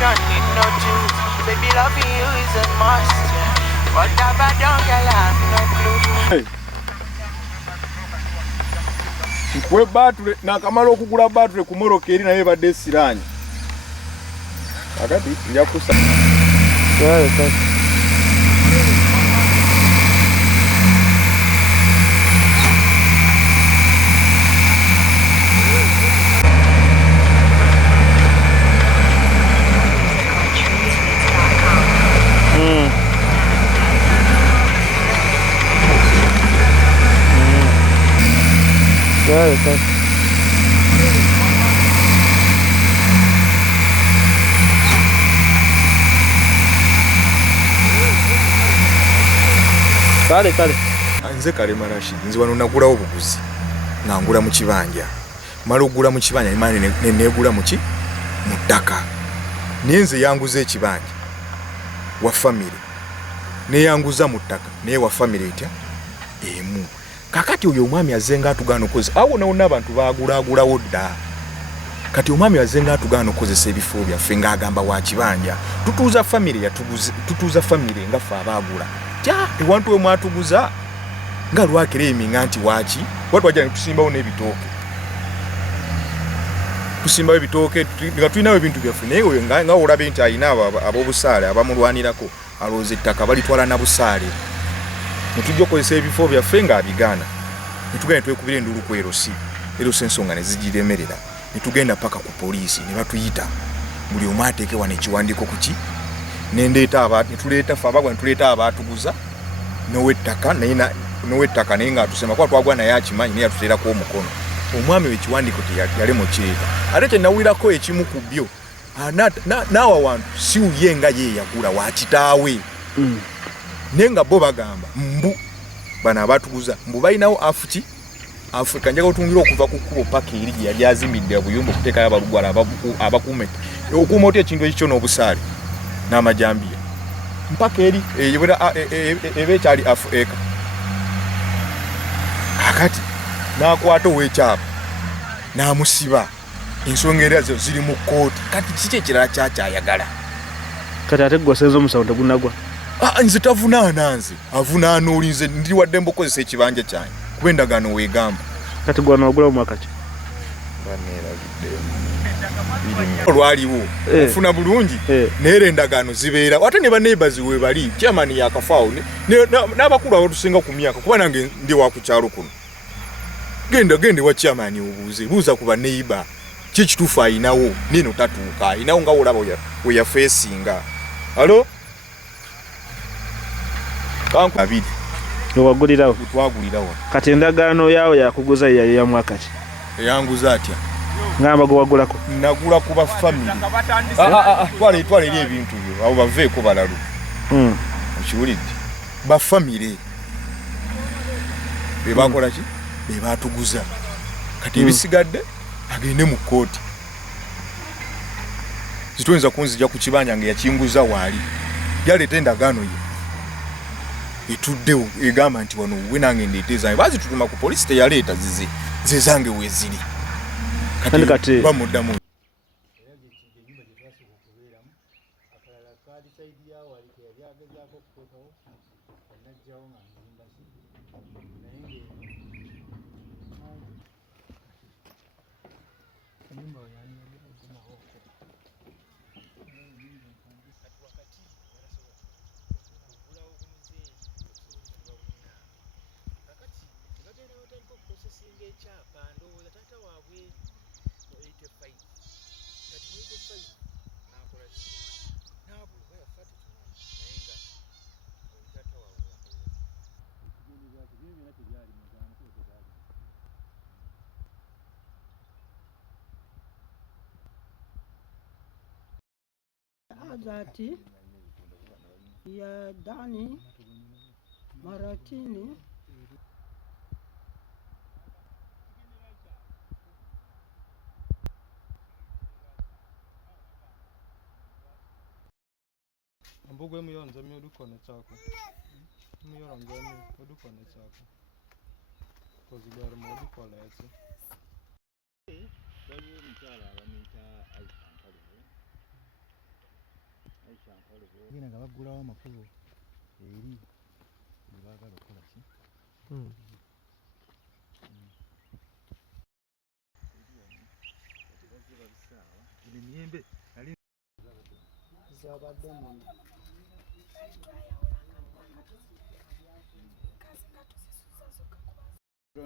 don't need no juice. Baby, loving you is a must, yeah. But that bad young girl, I have no clue. Kwe batule nakamala okugula batule ku moroka eri naye badde siranye. Akati nja kusa. Kale. Nze Kalema Rashid nzi wano nagulawo obuguzi nga ngula mu kibanja. Mala ogula mu kibanja imani negula mu ttaka. Nenze yanguza ekibanja wa family. Ne yanguza mu ttaka naye wa family etya emu. Kakati oyo omwami azenga atugana okoze awo naona abantu bagulawo dda. Kati omwami azenga atugana okozesa ebifo byaffe ng'agamba wa kibanja. Tutuuza family nga ffe abagula. Tewantu we mwatuguza nga lwakire eminga nti waki watu wajja tusimbawo n'ebitooke. Tusimbawo ebitooke nga tulinawo ebintu byaffe naye oyo nga olabe nti alina ab'obusaale abamulwanirako alooza ettaka balitwala na busaale. Ne tujja okozesa ebifo byaffe ng'abigaana. Ne tugenda twekubira endulu ku erosi ensonga ne zigiremerera. Ne tugenda paka ku poliisi ne batuyita buli omu ateeke wano ekiwandiiko ku ki. Tuleeta fabagwa ntuleta abatuguza n'owettaka naye nga tusema kwa twagwa naye akimanyi naye atuteerako omukono. Omwami w'ekiwandiiko yalema kireta. Ate kye nawulirako ekimu ku byo naawa wantu siwuye nga ye yagula wa kitaawe. Naye nga bo bagamba mbu bano abatuguza mbu balinawo Afrika njaga otungira okuva ku kkubo paka eri gye yali azimidde obuyumba okuteekayo abalugwala abakuume okuuma otya ekintu ekikyo n'obusaale n'amajambiya mpaka eri ebekyali Afrika. Akati n'akwata ow'ekyapa n'amusiba. Ensonga era zo ziri mu kkooti. Kati kiki ekirala kyakyayagala? Kati ate gwasenza omusawo tegunagwa. Nze tavunaana nze avunaana olinze ndi wadde mbukozesa ekibanja kyange kuba endagaano weegamba. Kati gwana wagula mu mwaka ki? Waliwo ofuna bulungi naye endagaano zibeera ate ne baneighbors we bali chairman yakafaawo n'abakulu abatusinga ku myaka kuba nange ndi wa ku kyalo kuno. Genda wa chairman buuza ku baneighbor kikituufu ayinawo nino tatuuka ayinawo nga olaba we yafeesinga. Halo kanku abiri wagulirawo twagulirawo. Kati endagaano yawo yakuguza yali ya mwaka ki? Eyanguza atya ngamba gwe wagulako? Nagula kuba family. Twale eri ebintu byo abo baveeko balalu. Okiwulidde ba family be bakola ki be batuguza. Kati ebisigadde agende mu kkooti. Zitoyinza kunzija ku kibanja nga yakinguza waali yaleeta endagaano ye etuddewo egamba nti wano we nange ndeetezange bazitutuma ku poliisi teyaleeta ze zange weeziri. Kati bamuddamu Hajjati ya Dani Maratini Mbugwe muyonza mi Mukono Saako. Muyonza mi Mukono Saako. Kozigara mu Mukono yatse. Waliwo omukyala abamuyita Aisha Nkalubbo. Ngena nga bagulawo amakulu eri baagala okukola ki emiyembe zabadde muno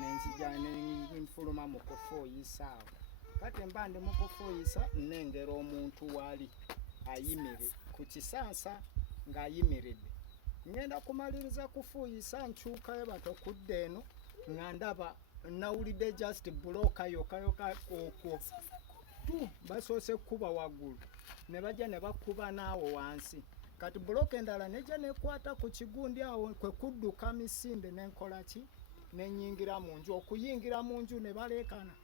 nenzija nenfuluma mu kufuuyisa awo kati mba ndi mu kufuuyisa nnengera omuntu wali ayimire ku kisansa ng'ayimiridde ngenda kumaliriza kufuuyisa nkyukayo batokudde eno nga ndaba nawulidde just buloka yokayoka okwo tu basoose kuba waggulu ne bajja ne bakuba naawo wansi kati buloka endala nejja nekwata ku kigundi awo kwe kudduka misinde nenkola ki nenyingira mu nju okuyingira mu nju ne baleekana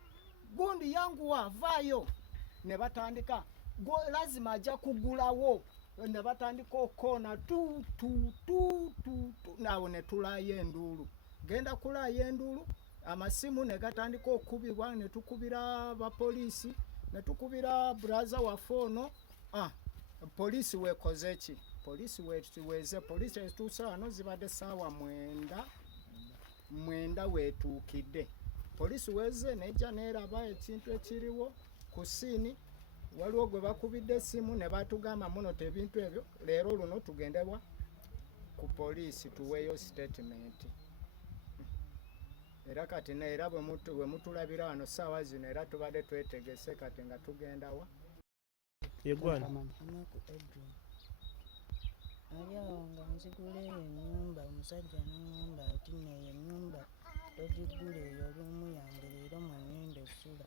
gundi yangu avaayo ne batandika lazima ajja kugulawo ne batandika okoona tu naawo ne tulaayo enduulu genda kulaayo enduulu amasimu ne gatandika okubibwa ne tukubira bapoliisi ne tukubira braza waffe ono poliisi weekoze ki poliisi weze poliisi etuuse wano zibadde saawa mwenda weetuukidde poliisi weze nejja neeraba ekintu ekiriwo ku siini waliwo gwe bakubidde essimu ne batugamba muno ebintu ebyo leero luno tugendebwa ku poliisi tuweeyo statement era kati neera bwe mutulabira wano ssaawa zino era tubadde twetegese kati nga tugendawa yegwana ali awo nga nzigula eyo ennyumba omusajja n'aŋŋamba nti neeyo ennyumba togiggula eyo oluumu yange leero mwengenda ossula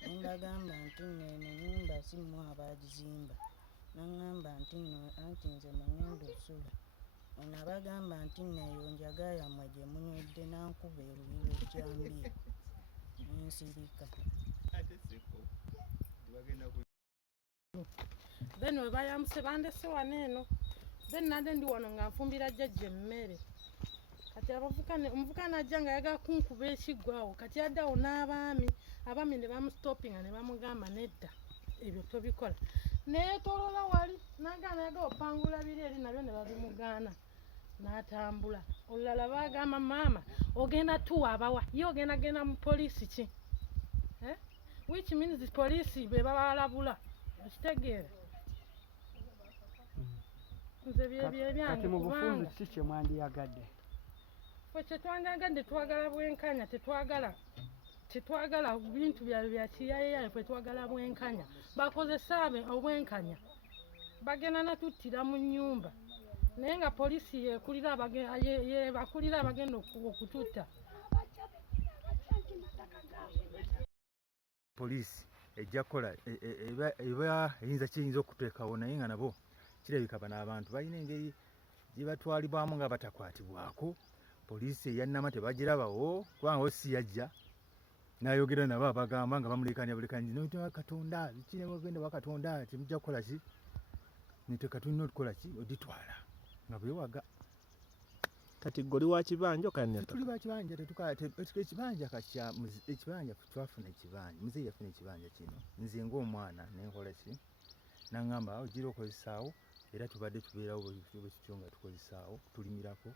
nembagamba nti neeno ennyumba si mmwe abaagizimba naŋŋamba nti nze mwengenda ossula ono abagamba nti neeyo njaga yammwe gye munywedde nankuba eruyi lwejjambiya nensirika then we bayamuse bandese wano eno then nade ndi wano nga nfumbira jjajja emmere kati omuvuka najja nga yaga kunkuba ekiggwawo kati yaddawo n'abaami ne bamustopinga ne bamugamba nedda ebyo tobikola neetolola wali nagaana yaga opangula biri eri nabyo ne babimugaana n'atambula olulala bagamba maama ogenda tuwaabawa ye ogenda genda mu poliisi ki which means poliisi be babalabula okitegeera nze byebyange kubanga kiki kye mwandiyagadde ffe kyetwandiyagadde twagala bwenkanya tetwagala bintu byabwe bya kiyayaye ffe twagala bwenkanya bakozesa obwenkanya bagenda natuttira mu nnyumba naye nga poliisi yebakulira abagenda okututta poliisi ejja kukola eba eyinza kiyinza okuteekawo naye nga nabo kirabika bano abantu balina engeri gye batwalibwamu nga batakwatibwako poliisi eyannama tebagirabawo kubanga si yajja n'ayogera nabo abagamba nga bamulekanya katonda kine bagenda wakatonda temujja kukola ki niteka tulina okukola ki oditwala nga bwewaga kati gwe oli wa kibanja okanya tuli ba kibanja ekibanja ekibanja twafuna ekibanja muzeeyi yafuna ekibanja kino nze ng'omwana nenkola ki naŋŋamba ogira okozesaawo era tubadde tubeerawo bwekityo nga tukozesaawo tulimirako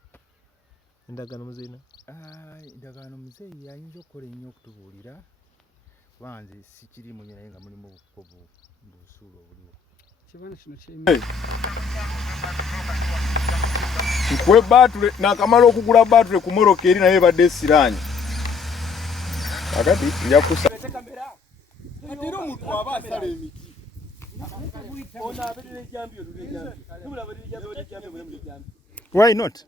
endagaano muzirina endagaano muzeeyi ayinza okukola ennyo okutubuulira kubanga nze sikirimu nnyo naye nga mulimu busuulu obuliwo kibanja kino kikuwe batule nakamala okugula batule ku moroka eri naye badde esiranye akati nja kusa atira omuntu aba asala emiti why not